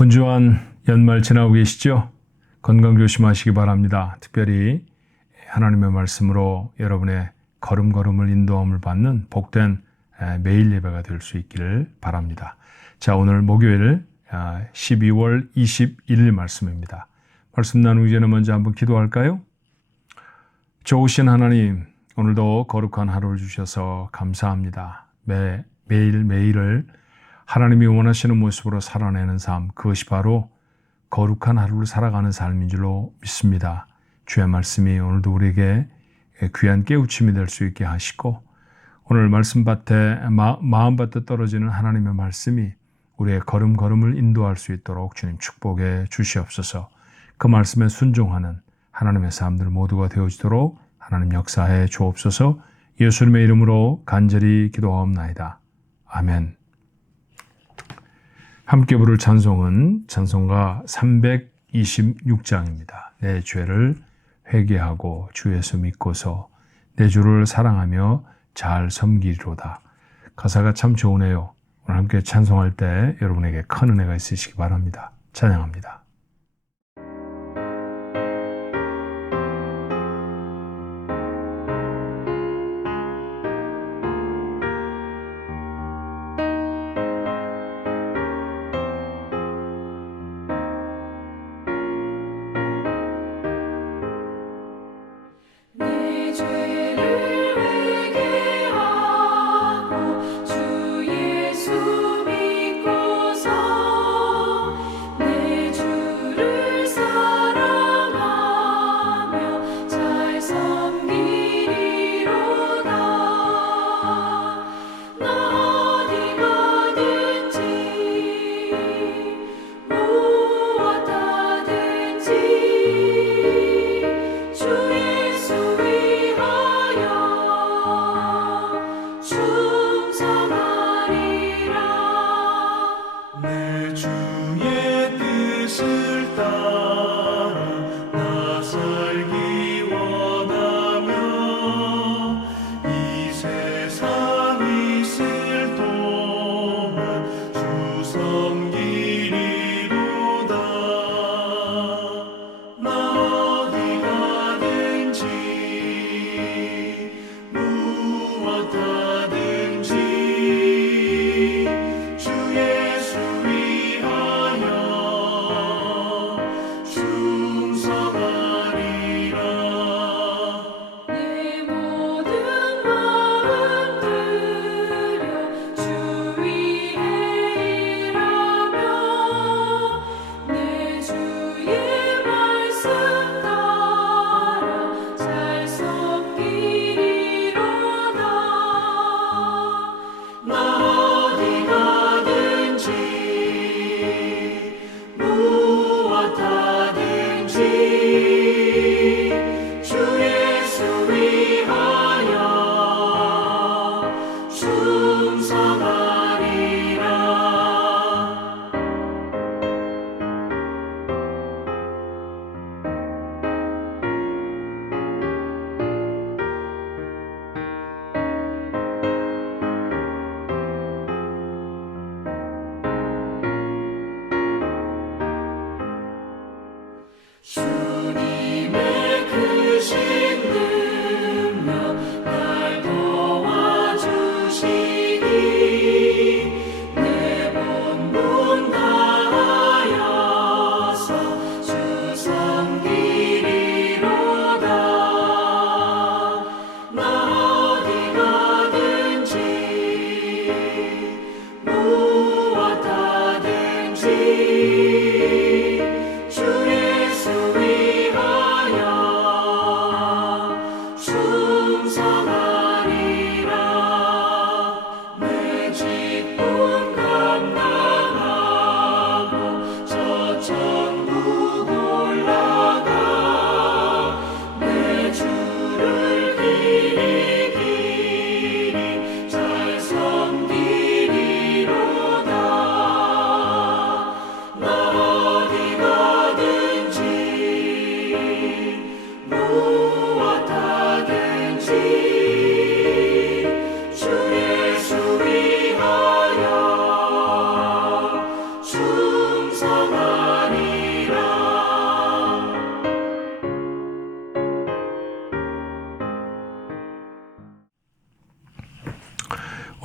분주한 연말 지나고 계시죠? 건강 조심하시기 바랍니다. 특별히 하나님의 말씀으로 여러분의 걸음걸음을 인도함을 받는 복된 매일 예배가 될 수 있기를 바랍니다. 자, 오늘 목요일 12월 21일 말씀입니다. 말씀 나누기 전에 먼저 한번 기도할까요? 좋으신 하나님, 오늘도 거룩한 하루를 주셔서 감사합니다. 매일매일을 하나님이 원하시는 모습으로 살아내는 삶, 그것이 바로 거룩한 하루를 살아가는 삶인 줄로 믿습니다. 주의 말씀이 오늘도 우리에게 귀한 깨우침이 될 수 있게 하시고, 오늘 말씀밭에 마음밭에 떨어지는 하나님의 말씀이 우리의 걸음걸음을 인도할 수 있도록 주님 축복해 주시옵소서. 그 말씀에 순종하는 하나님의 사람들 모두가 되어지도록 하나님 역사해 주옵소서. 예수님의 이름으로 간절히 기도하옵나이다. 아멘. 함께 부를 찬송은 찬송가 326장입니다. 내 죄를 회개하고 주 예수 믿고서 내 주를 사랑하며 잘 섬기리로다. 가사가 참 좋으네요. 오늘 함께 찬송할 때 여러분에게 큰 은혜가 있으시기 바랍니다. 찬양합니다. 주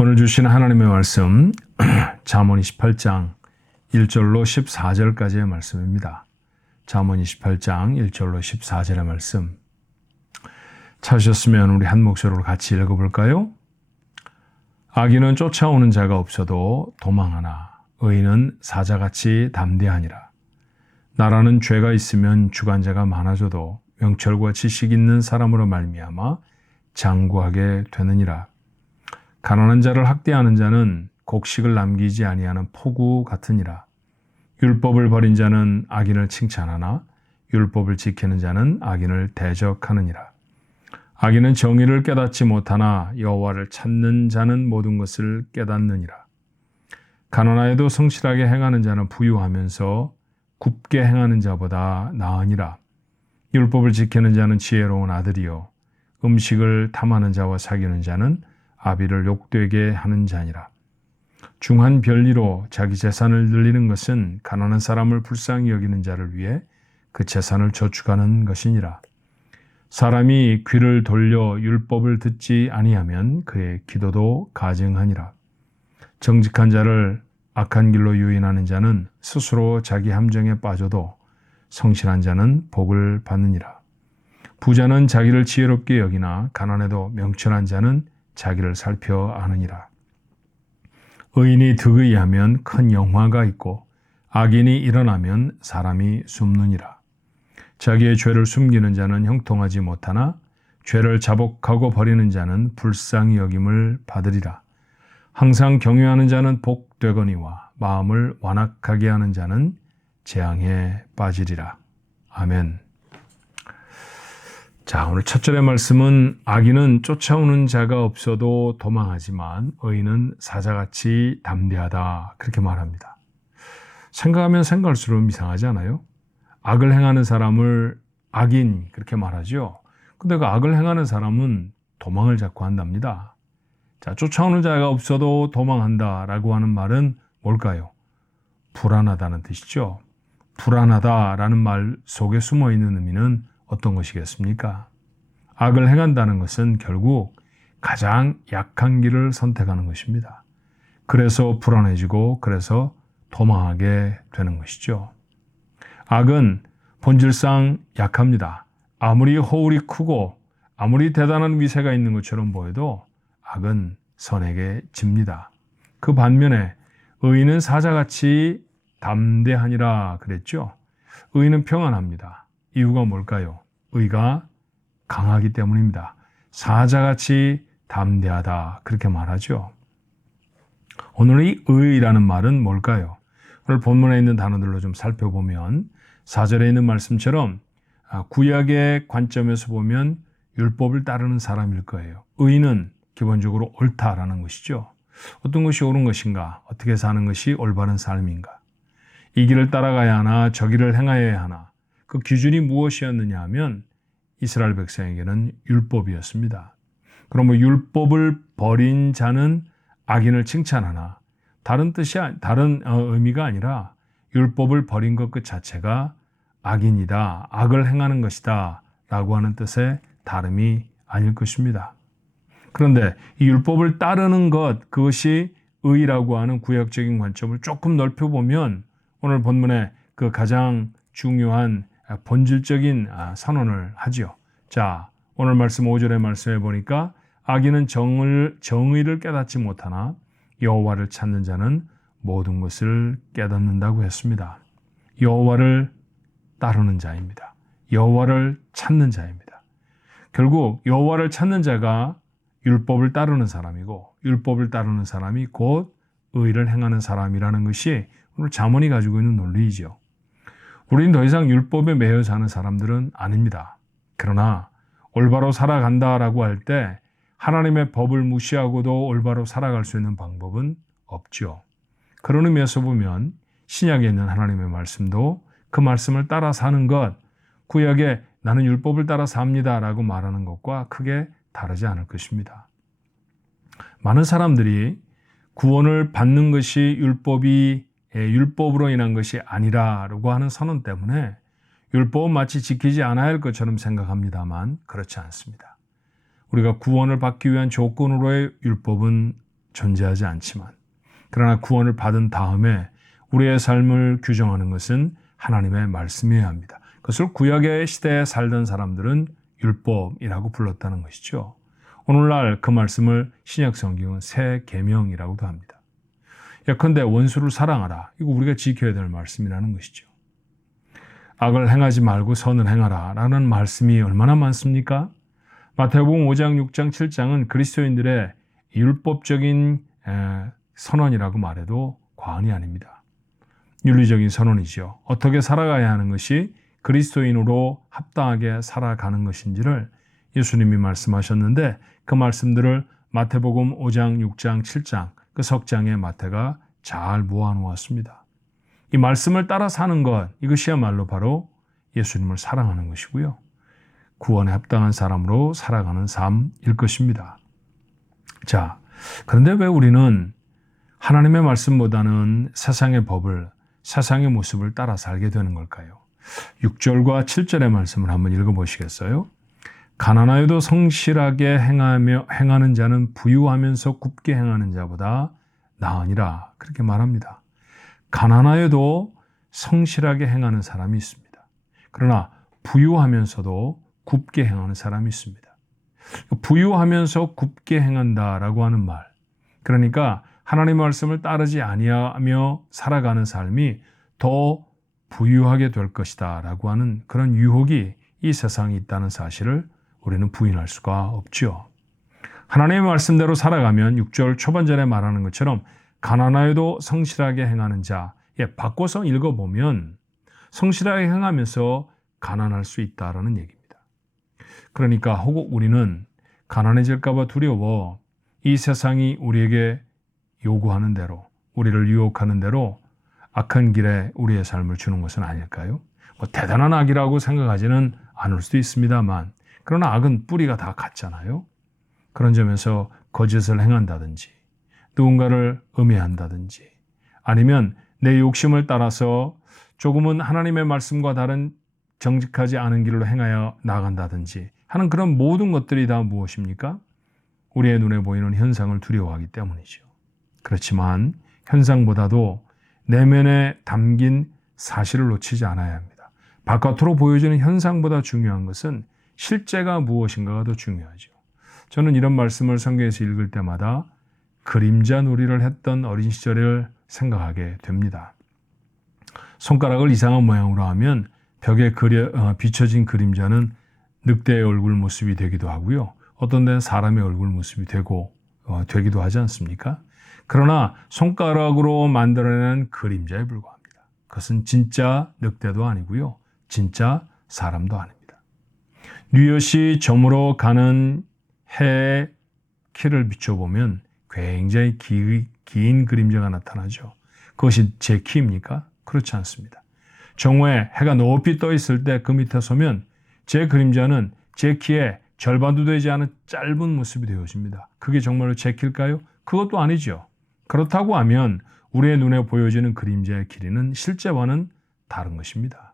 오늘 주신 하나님의 말씀 잠언 28장 1절로 14절까지의 말씀입니다. 잠언 28장 1절로 14절의 말씀 찾으셨으면 우리 한 목소리로 같이 읽어볼까요? 악인은 쫓아오는 자가 없어도 도망하나 의인은 사자같이 담대하니라. 나라는 죄가 있으면 주관자가 많아져도 명철과 지식 있는 사람으로 말미암아 장구하게 되느니라. 가난한 자를 학대하는 자는 곡식을 남기지 아니하는 폭우 같으니라. 율법을 버린 자는 악인을 칭찬하나 율법을 지키는 자는 악인을 대적하느니라. 악인은 정의를 깨닫지 못하나 여호와를 찾는 자는 모든 것을 깨닫느니라. 가난하여도 성실하게 행하는 자는 부유하면서 굽게 행하는 자보다 나으니라. 율법을 지키는 자는 지혜로운 아들이요 음식을 탐하는 자와 사귀는 자는 아비를 욕되게 하는 자니라. 중한 별리로 자기 재산을 늘리는 것은 가난한 사람을 불쌍히 여기는 자를 위해 그 재산을 저축하는 것이니라. 사람이 귀를 돌려 율법을 듣지 아니하면 그의 기도도 가증하니라. 정직한 자를 악한 길로 유인하는 자는 스스로 자기 함정에 빠져도 성실한 자는 복을 받느니라. 부자는 자기를 지혜롭게 여기나 가난해도 명철한 자는 자기를 살펴 아느니라. 의인이 득의 하면 큰 영화가 있고 악인이 일어나면 사람이 숨느니라. 자기의 죄를 숨기는 자는 형통하지 못하나 죄를 자복하고 버리는 자는 불쌍히 여김을 받으리라. 항상 경외하는 자는 복되거니와 마음을 완악하게 하는 자는 재앙에 빠지리라. 아멘. 자, 오늘 첫 절의 말씀은 악인은 쫓아오는 자가 없어도 도망하지만 의인은 사자같이 담대하다. 그렇게 말합니다. 생각하면 생각할수록 이상하지 않아요? 악을 행하는 사람을 악인 그렇게 말하죠. 근데 그 악을 행하는 사람은 도망을 자꾸 한답니다. 자, 쫓아오는 자가 없어도 도망한다라고 하는 말은 뭘까요? 불안하다는 뜻이죠. 불안하다라는 말 속에 숨어 있는 의미는 어떤 것이겠습니까? 악을 행한다는 것은 결국 가장 약한 길을 선택하는 것입니다. 그래서 불안해지고 그래서 도망하게 되는 것이죠. 악은 본질상 약합니다. 아무리 허울이 크고 아무리 대단한 위세가 있는 것처럼 보여도 악은 선에게 집니다. 그 반면에 의인은 사자같이 담대하니라 그랬죠. 의인은 평안합니다. 이유가 뭘까요? 의가 강하기 때문입니다. 사자같이 담대하다 그렇게 말하죠. 오늘 이 의라는 말은 뭘까요? 오늘 본문에 있는 단어들로 좀 살펴보면 4절에 있는 말씀처럼 구약의 관점에서 보면 율법을 따르는 사람일 거예요. 의는 기본적으로 옳다라는 것이죠. 어떤 것이 옳은 것인가? 어떻게 사는 것이 올바른 삶인가? 이 길을 따라가야 하나 저 길을 행하여야 하나? 그 기준이 무엇이었느냐 하면 이스라엘 백성에게는 율법이었습니다. 그러면 율법을 버린 자는 악인을 칭찬하나 다른 의미가 아니라 율법을 버린 것 그 자체가 악인이다, 악을 행하는 것이다 라고 하는 뜻의 다름이 아닐 것입니다. 그런데 이 율법을 따르는 것, 그것이 의라고 하는 구약적인 관점을 조금 넓혀보면 오늘 본문의 그 가장 중요한 본질적인 선언을 하죠. 자, 오늘 말씀 5절의 말씀에 보니까 악인은 정의를 깨닫지 못하나 여호와를 찾는 자는 모든 것을 깨닫는다고 했습니다. 여호와를 따르는 자입니다. 여호와를 찾는 자입니다. 결국 여호와를 찾는 자가 율법을 따르는 사람이고 율법을 따르는 사람이 곧 의를 행하는 사람이라는 것이 오늘 잠언이 가지고 있는 논리이죠. 우리는 더 이상 율법에 매여 사는 사람들은 아닙니다. 그러나 올바로 살아간다라고 할 때 하나님의 법을 무시하고도 올바로 살아갈 수 있는 방법은 없죠. 그런 의미에서 보면 신약에 있는 하나님의 말씀도 그 말씀을 따라 사는 것, 구약에 나는 율법을 따라 삽니다라고 말하는 것과 크게 다르지 않을 것입니다. 많은 사람들이 구원을 받는 것이 율법으로 인한 것이 아니라고 하는 선언 때문에 율법은 마치 지키지 않아야 할 것처럼 생각합니다만 그렇지 않습니다. 우리가 구원을 받기 위한 조건으로의 율법은 존재하지 않지만, 그러나 구원을 받은 다음에 우리의 삶을 규정하는 것은 하나님의 말씀이어야 합니다. 그것을 구약의 시대에 살던 사람들은 율법이라고 불렀다는 것이죠. 오늘날 그 말씀을 신약 성경은 새 계명이라고도 합니다. 예컨대 원수를 사랑하라. 이거 우리가 지켜야 될 말씀이라는 것이죠. 악을 행하지 말고 선을 행하라 라는 말씀이 얼마나 많습니까? 마태복음 5장, 6장, 7장은 그리스도인들의 율법적인 선언이라고 말해도 과언이 아닙니다. 윤리적인 선언이죠. 어떻게 살아가야 하는 것이 그리스도인으로 합당하게 살아가는 것인지를 예수님이 말씀하셨는데, 그 말씀들을 마태복음 5장, 6장, 7장 그 석장에 마태가 잘 모아놓았습니다. 이 말씀을 따라 사는 것, 이것이야말로 바로 예수님을 사랑하는 것이고요. 구원에 합당한 사람으로 살아가는 삶일 것입니다. 자, 그런데 왜 우리는 하나님의 말씀보다는 세상의 법을, 세상의 모습을 따라 살게 되는 걸까요? 6절과 7절의 말씀을 한번 읽어보시겠어요? 가난하여도 성실하게 행하는 자는 부유하면서 굽게 행하는 자보다 나으니라. 그렇게 말합니다. 가난하여도 성실하게 행하는 사람이 있습니다. 그러나 부유하면서도 굽게 행하는 사람이 있습니다. 부유하면서 굽게 행한다라고 하는 말, 그러니까 하나님의 말씀을 따르지 아니하며 살아가는 삶이 더 부유하게 될 것이다 라고 하는 그런 유혹이 이 세상에 있다는 사실을 우리는 부인할 수가 없죠. 하나님의 말씀대로 살아가면 6절 초반절에 말하는 것처럼 가난하여도 성실하게 행하는 자, 바꿔서 읽어보면 성실하게 행하면서 가난할 수 있다라는 얘기입니다. 그러니까 혹 우리는 가난해질까 봐 두려워 이 세상이 우리에게 요구하는 대로, 우리를 유혹하는 대로 악한 길에 우리의 삶을 주는 것은 아닐까요? 대단한 악이라고 생각하지는 않을 수도 있습니다만, 그러나 악은 뿌리가 다 같잖아요. 그런 점에서 거짓을 행한다든지, 누군가를 음해한다든지, 아니면 내 욕심을 따라서 조금은 하나님의 말씀과 다른 정직하지 않은 길로 행하여 나간다든지 하는 그런 모든 것들이 다 무엇입니까? 우리의 눈에 보이는 현상을 두려워하기 때문이죠. 그렇지만 현상보다도 내면에 담긴 사실을 놓치지 않아야 합니다. 바깥으로 보여지는 현상보다 중요한 것은 실제가 무엇인가가 더 중요하죠. 저는 이런 말씀을 성경에서 읽을 때마다 그림자 놀이를 했던 어린 시절을 생각하게 됩니다. 손가락을 이상한 모양으로 하면 벽에 비춰진 그림자는 늑대의 얼굴 모습이 되기도 하고요. 어떤 데는 사람의 얼굴 모습이 되기도 하지 않습니까? 그러나 손가락으로 만들어낸 그림자에 불과합니다. 그것은 진짜 늑대도 아니고요. 진짜 사람도 아닙니다. 뉘엿이 저물어 가는 해의 키를 비춰보면 굉장히 긴 그림자가 나타나죠. 그것이 제 키입니까? 그렇지 않습니다. 정오에 해가 높이 떠 있을 때 그 밑에 서면 제 그림자는 제 키의 절반도 되지 않은 짧은 모습이 되어집니다. 그게 정말로 제 키일까요? 그것도 아니죠. 그렇다고 하면 우리의 눈에 보여지는 그림자의 길이는 실제와는 다른 것입니다.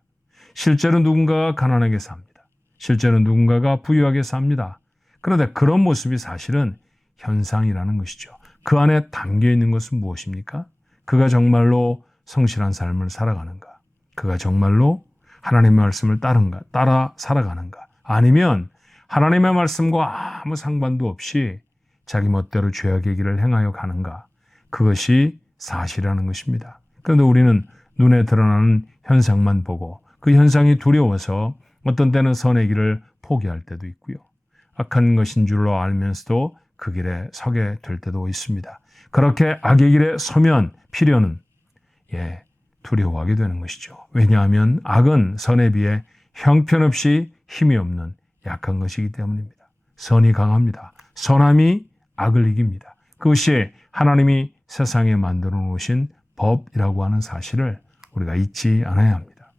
실제로 누군가가 가난하게 삽니다. 실제로 누군가가 부유하게 삽니다. 그런데 그런 모습이 사실은 현상이라는 것이죠. 그 안에 담겨 있는 것은 무엇입니까? 그가 정말로 성실한 삶을 살아가는가? 그가 정말로 하나님의 말씀을 따라 살아가는가? 아니면 하나님의 말씀과 아무 상관도 없이 자기 멋대로 죄악의 길을 행하여 가는가? 그것이 사실이라는 것입니다. 그런데 우리는 눈에 드러나는 현상만 보고 그 현상이 두려워서 어떤 때는 선의 길을 포기할 때도 있고요. 악한 것인 줄로 알면서도 그 길에 서게 될 때도 있습니다. 그렇게 악의 길에 서면 필연은 두려워하게 되는 것이죠. 왜냐하면 악은 선에 비해 형편없이 힘이 없는 약한 것이기 때문입니다. 선이 강합니다. 선함이 악을 이깁니다. 그것이 하나님이 세상에 만들어 놓으신 법이라고 하는 사실을 우리가 잊지 않아야 합니다.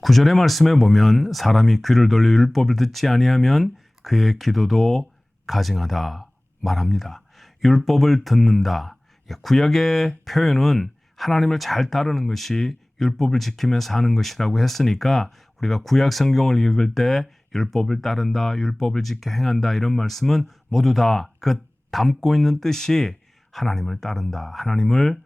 9절의 말씀에 보면 사람이 귀를 돌려 율법을 듣지 아니하면 그의 기도도 가증하다 말합니다. 율법을 듣는다. 구약의 표현은 하나님을 잘 따르는 것이 율법을 지키며 사는 것이라고 했으니까 우리가 구약 성경을 읽을 때 율법을 따른다, 율법을 지켜 행한다 이런 말씀은 모두 다 그 담고 있는 뜻이 하나님을 따른다, 하나님을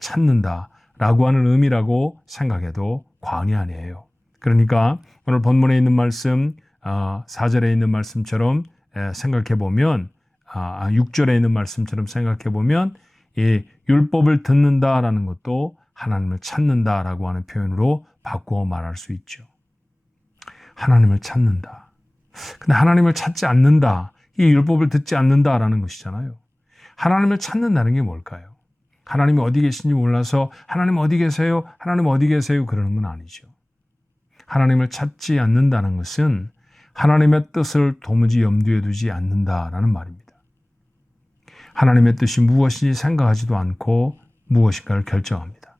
찾는다라고 하는 의미라고 생각해도 과언이 아니에요. 그러니까 오늘 본문에 있는 말씀, 4절에 있는 말씀처럼 생각해 보면, 6절에 있는 말씀처럼 생각해 보면 이 율법을 듣는다라는 것도 하나님을 찾는다라고 하는 표현으로 바꾸어 말할 수 있죠. 하나님을 찾는다. 근데 하나님을 찾지 않는다. 이 율법을 듣지 않는다라는 것이잖아요. 하나님을 찾는다는 게 뭘까요? 하나님이 어디 계신지 몰라서 하나님 어디 계세요? 하나님 어디 계세요? 그러는 건 아니죠. 하나님을 찾지 않는다는 것은 하나님의 뜻을 도무지 염두에 두지 않는다라는 말입니다. 하나님의 뜻이 무엇인지 생각하지도 않고 무엇인가를 결정합니다.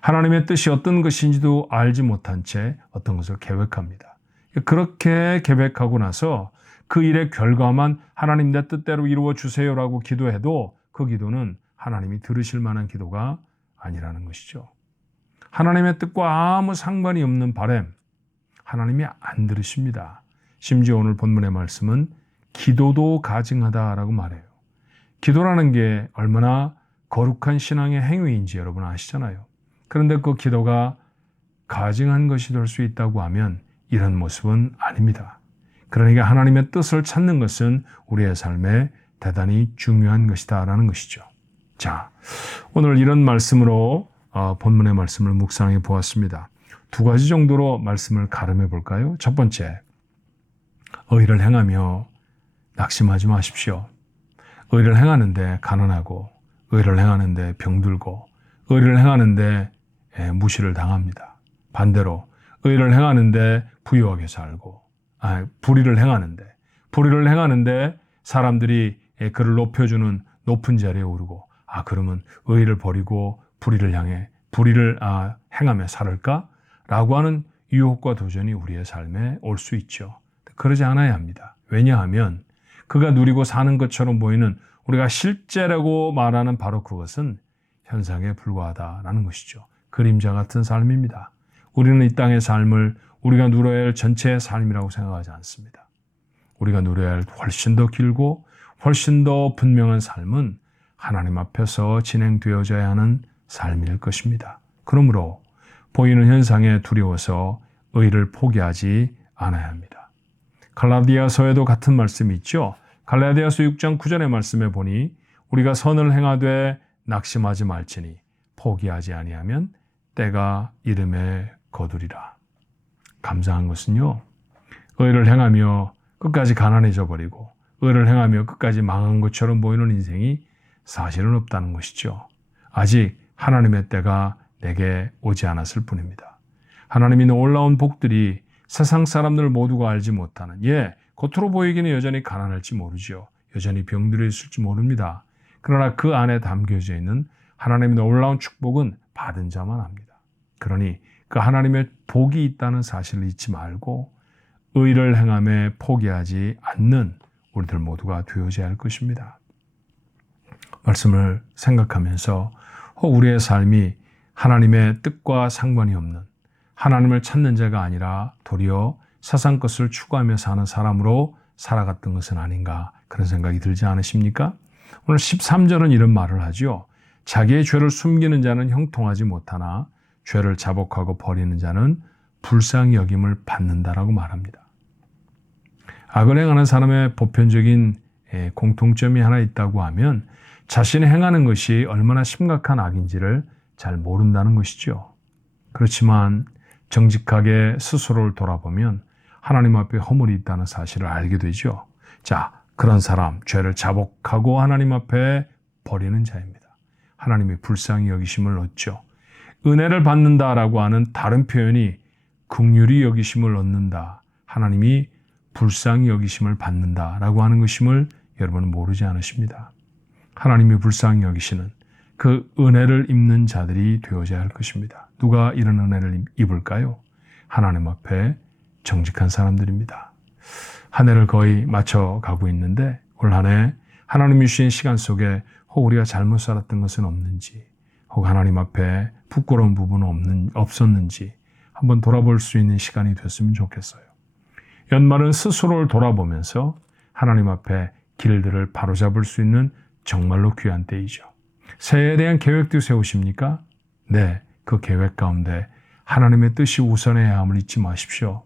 하나님의 뜻이 어떤 것인지도 알지 못한 채 어떤 것을 계획합니다. 그렇게 계획하고 나서 그 일의 결과만 하나님 내 뜻대로 이루어 주세요라고 기도해도 그 기도는 하나님이 들으실 만한 기도가 아니라는 것이죠. 하나님의 뜻과 아무 상관이 없는 바람, 하나님이 안 들으십니다. 심지어 오늘 본문의 말씀은 기도도 가증하다라고 말해요. 기도라는 게 얼마나 거룩한 신앙의 행위인지 여러분 아시잖아요. 그런데 그 기도가 가증한 것이 될 수 있다고 하면 이런 모습은 아닙니다. 그러니까 하나님의 뜻을 찾는 것은 우리의 삶에 대단히 중요한 것이다라는 것이죠. 자, 오늘 이런 말씀으로 본문의 말씀을 묵상해 보았습니다. 두 가지 정도로 말씀을 가름해 볼까요? 첫 번째, 의를 행하며 낙심하지 마십시오. 의를 행하는데 가난하고, 의를 행하는데 병들고, 의를 행하는데 무시를 당합니다. 반대로 의를 행하는데 부유하게 살고, 불의를 행하는데 사람들이 그를 높여주는 높은 자리에 오르고, 그러면 의를 버리고 불의를 행하며 살을까? 라고 하는 유혹과 도전이 우리의 삶에 올 수 있죠. 그러지 않아야 합니다. 왜냐하면 그가 누리고 사는 것처럼 보이는 우리가 실제라고 말하는 바로 그것은 현상에 불과하다라는 것이죠. 그림자 같은 삶입니다. 우리는 이 땅의 삶을 우리가 누려야 할 전체의 삶이라고 생각하지 않습니다. 우리가 누려야 할 훨씬 더 길고 훨씬 더 분명한 삶은 하나님 앞에서 진행되어져야 하는 삶일 것입니다. 그러므로 보이는 현상에 두려워서 의를 포기하지 않아야 합니다. 갈라디아서에도 같은 말씀이 있죠. 갈라디아서 6장 9절의 말씀에 보니 우리가 선을 행하되 낙심하지 말지니 포기하지 아니하면 때가 이름에 거두리라. 감사한 것은요, 의를 행하며 끝까지 가난해져 버리고 의를 행하며 끝까지 망한 것처럼 보이는 인생이 사실은 없다는 것이죠. 아직 하나님의 때가 내게 오지 않았을 뿐입니다. 하나님이 놀라운 복들이 세상 사람들 모두가 알지 못하는, 겉으로 보이기는 여전히 가난할지 모르죠. 여전히 병들어 있을지 모릅니다. 그러나 그 안에 담겨져 있는 하나님의 놀라운 축복은 받은 자만 압니다. 그러니 그 하나님의 복이 있다는 사실을 잊지 말고 의를 행함에 포기하지 않는 우리들 모두가 되어져야 할 것입니다. 말씀을 생각하면서 우리의 삶이 하나님의 뜻과 상관이 없는, 하나님을 찾는 자가 아니라 도리어 세상 것을 추구하며 사는 사람으로 살아갔던 것은 아닌가, 그런 생각이 들지 않으십니까? 오늘 13절은 이런 말을 하죠. 자기의 죄를 숨기는 자는 형통하지 못하나 죄를 자복하고 버리는 자는 불쌍히 여김을 받는다라고 말합니다. 악을 행하는 사람의 보편적인 공통점이 하나 있다고 하면 자신이 행하는 것이 얼마나 심각한 악인지를 잘 모른다는 것이죠. 그렇지만 정직하게 스스로를 돌아보면 하나님 앞에 허물이 있다는 사실을 알게 되죠. 자, 그런 사람, 죄를 자복하고 하나님 앞에 버리는 자입니다. 하나님이 불쌍히 여기심을 얻죠. 은혜를 받는다라고 하는 다른 표현이 긍휼히 여기심을 얻는다, 하나님이 불쌍히 여기심을 받는다라고 하는 것임을 여러분은 모르지 않으십니다. 하나님이 불쌍히 여기시는 그 은혜를 입는 자들이 되어져야 할 것입니다. 누가 이런 은혜를 입을까요? 하나님 앞에 정직한 사람들입니다. 한 해를 거의 마쳐가고 있는데 올 한 해 하나님이 주신 시간 속에 혹 우리가 잘못 살았던 것은 없는지, 혹 하나님 앞에 부끄러운 부분은 없었는지 한번 돌아볼 수 있는 시간이 됐으면 좋겠어요. 연말은 스스로를 돌아보면서 하나님 앞에 길들을 바로잡을 수 있는 정말로 귀한 때이죠. 새해에 대한 계획도 세우십니까? 네, 그 계획 가운데 하나님의 뜻이 우선해야 함을 잊지 마십시오.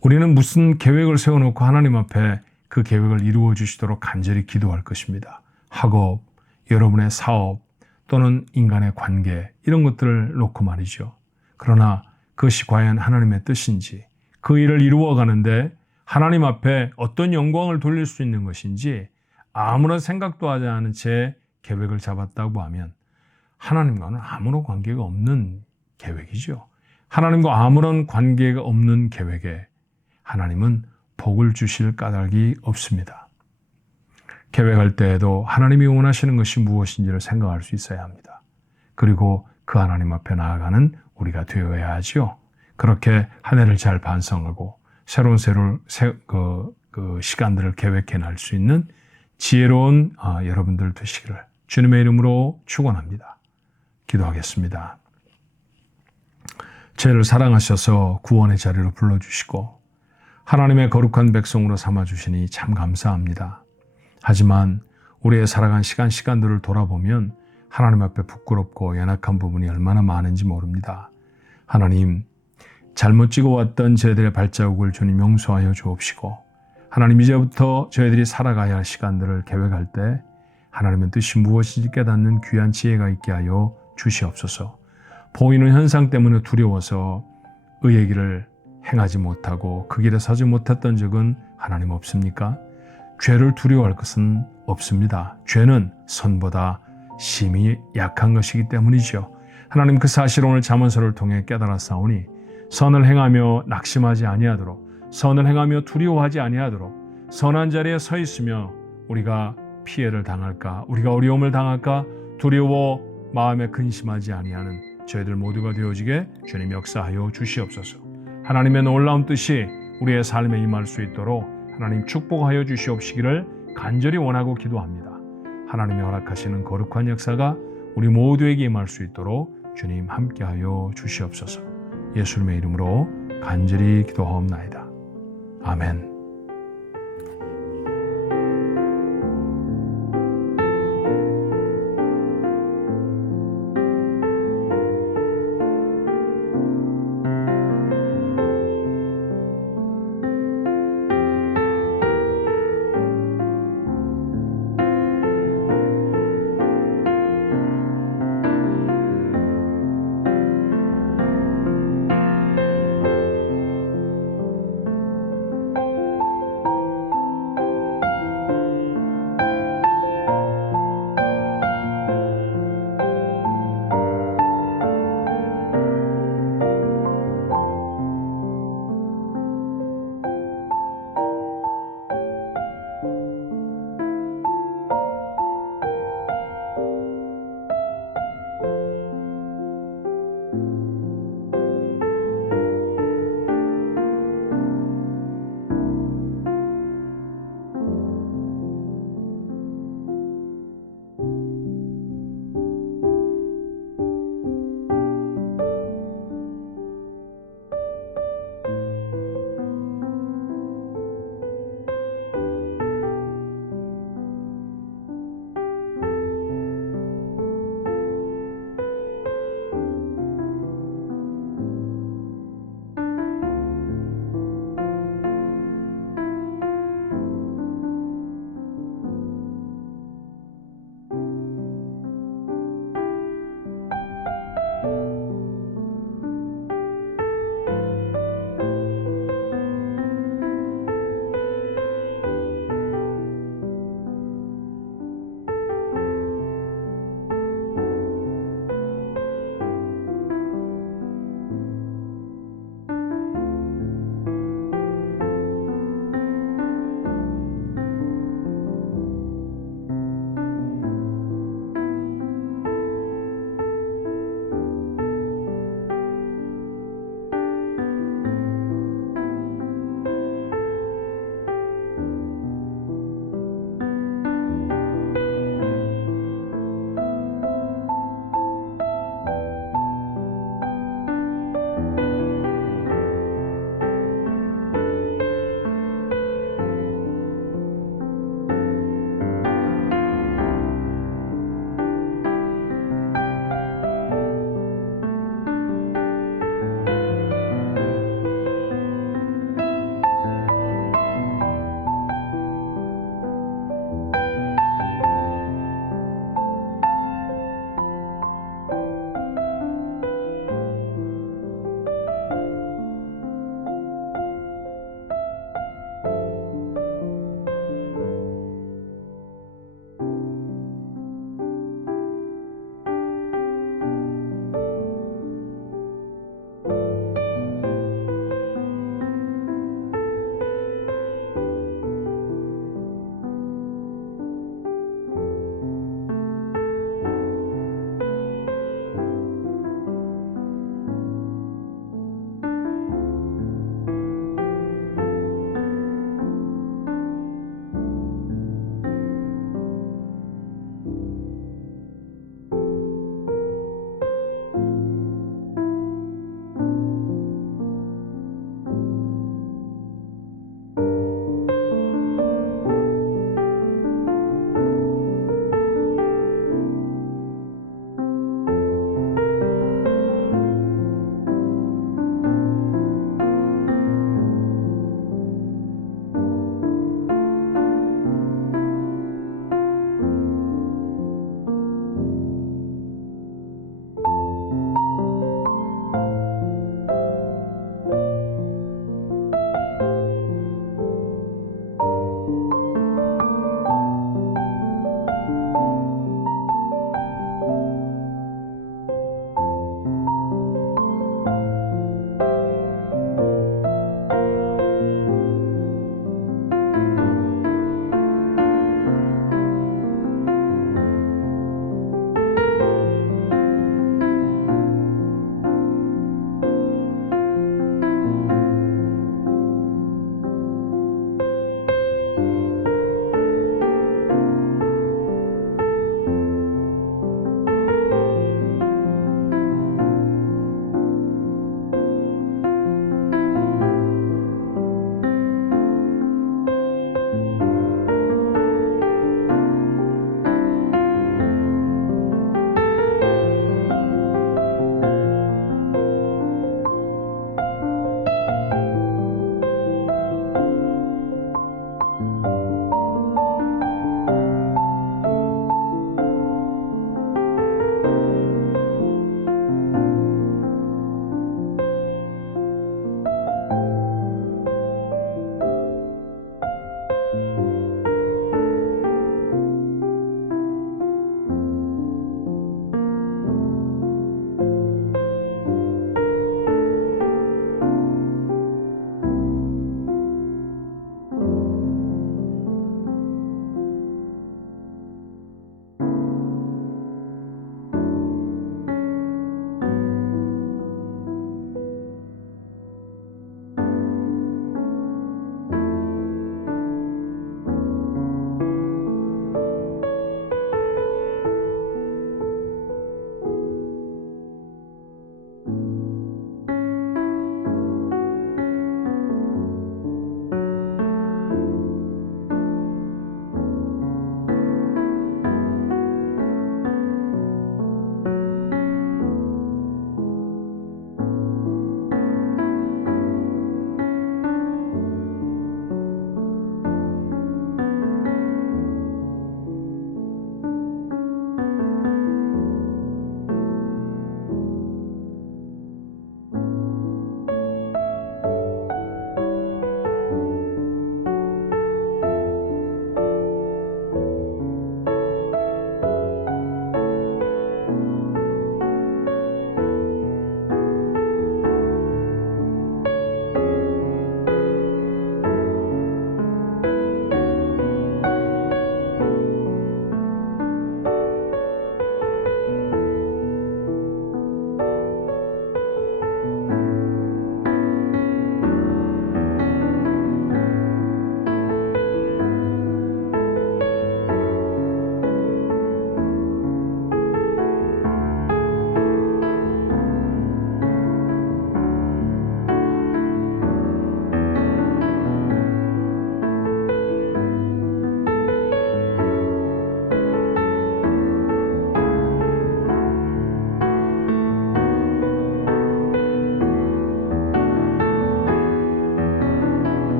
우리는 무슨 계획을 세워놓고 하나님 앞에 그 계획을 이루어 주시도록 간절히 기도할 것입니다. 학업, 여러분의 사업 또는 인간의 관계 이런 것들을 놓고 말이죠. 그러나 그것이 과연 하나님의 뜻인지 그 일을 이루어 가는데 하나님 앞에 어떤 영광을 돌릴 수 있는 것인지 아무런 생각도 하지 않은 채 계획을 잡았다고 하면 하나님과는 아무런 관계가 없는 계획이죠. 하나님과 아무런 관계가 없는 계획에 하나님은 복을 주실 까닭이 없습니다. 계획할 때에도 하나님이 원하시는 것이 무엇인지를 생각할 수 있어야 합니다. 그리고 그 하나님 앞에 나아가는 우리가 되어야 하죠. 그렇게 한 해를 잘 반성하고 새로운 시간들을 계획해 날 수 있는 지혜로운 여러분들 되시기를 주님의 이름으로 축원합니다. 기도하겠습니다. 죄를 사랑하셔서 구원의 자리로 불러주시고 하나님의 거룩한 백성으로 삼아주시니 참 감사합니다. 하지만 우리의 살아간 시간들을 돌아보면 하나님 앞에 부끄럽고 연약한 부분이 얼마나 많은지 모릅니다. 하나님, 잘못 찍어왔던 저희들의 발자국을 주님 용서하여 주옵시고 하나님 이제부터 저희들이 살아가야 할 시간들을 계획할 때 하나님의 뜻이 무엇인지 깨닫는 귀한 지혜가 있게 하여 주시옵소서. 보이는 현상 때문에 두려워서 의의 길을 행하지 못하고 그 길에 서지 못했던 적은 하나님 없습니까? 죄를 두려워할 것은 없습니다. 죄는 선보다 심히 약한 것이기 때문이죠. 하나님 그 사실 오늘 잠언서를 통해 깨달았사오니 선을 행하며 낙심하지 아니하도록 선을 행하며 두려워하지 아니하도록 선한 자리에 서 있으며 우리가 피해를 당할까 우리가 어려움을 당할까 두려워 마음에 근심하지 아니하는 저희들 모두가 되어지게 주님 역사하여 주시옵소서. 하나님의 놀라운 뜻이 우리의 삶에 임할 수 있도록 하나님 축복하여 주시옵시기를 간절히 원하고 기도합니다. 하나님의 허락하시는 거룩한 역사가 우리 모두에게 임할 수 있도록 주님 함께하여 주시옵소서. 예수님의 이름으로 간절히 기도하옵나이다. 아멘.